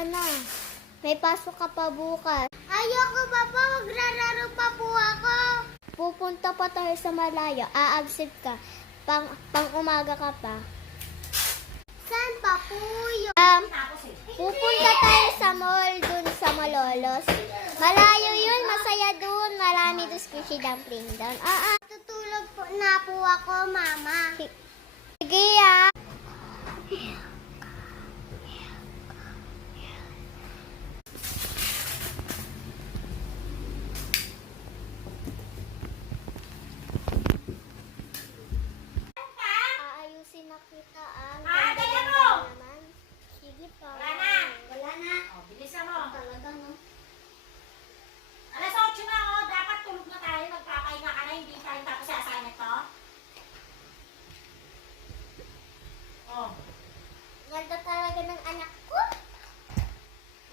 ka na. May pasok ka pa bukas. Ayoko pa po, magrararo pa po ako. Pupunta pa tayo sa malayo. A-absent ka. Pang umaga ka pa. Saan pa po yun? Pupunta tayo sa mall dun sa Malolos. Malayo yun, masaya dun. Marami dun squishy dumpling doon. Tutulog po na po ako, mama. Sige ah. Aayusin na kita ah. Dala mo! Naman. Sige pa. Wala na. Wala na. Oh, bilisan mo. Talaga, no? Alas 8 na ako. Dapat tulog na tayo. Magpapahinga ka na. Hindi tayo tapos sa assignment to. Oh. Ganda talaga ng anak ko.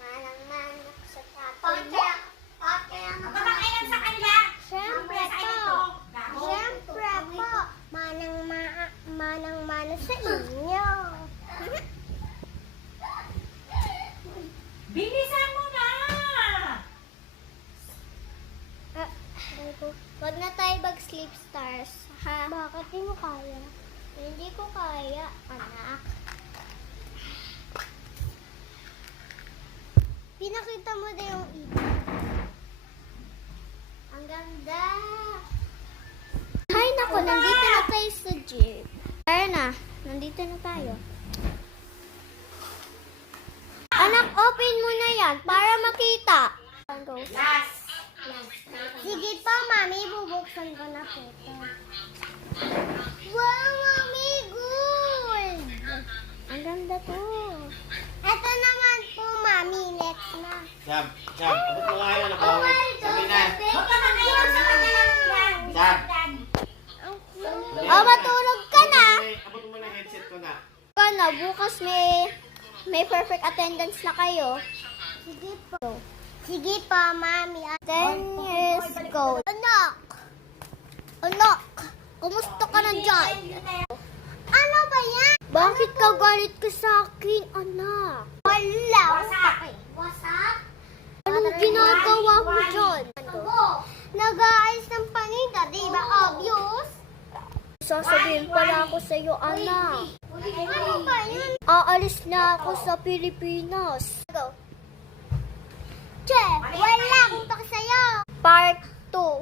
Manang-manak sa tatay mo. Kaya Huwag ka makailan sa kanila. Siyempre Mamaya sa assignment po. to. Gaho. Siyempre po. Manang-mana sa inyo. Bilisan mo na. Wag na tayo mag-sleep stars, ha? Bakit di mo kaya? Hindi ko kaya, anak. Pinakita mo na yung ipon. Ang ganda. Hay nako, nandito na tayo sa gym. Tara na, nandito na tayo. Anak, open mo na yan para makita. Go. Last. Sige po, mami. Bubuksan ko na po ito. Wow, mami. Good. Ang ganda to. Ito naman po, mami. Next na. Sam, abot mo nga yun. Sabi na. Huwag ka makailan sa kanila. Yan. Sam. Oh, matulog ka na. Abot mo na headset ko na. Bukas may perfect attendance na kayo. Sige po. Sige po, mami. 10 years ago. Anak, kumusta ka na dyan? Ano ba yan? Bakit ka galit ka sa akin, anak? Wala. Wasak. Wasak? Anong ginagawa mo dyan? Nag-aayos ng paninda, di ba? Obvious. Sasabihin pala ako sa iyo, anak. Ano ba yun? Aalis na ako sa Pilipinas. Go. Che, wala. Punta ka sa'yo. Part 2.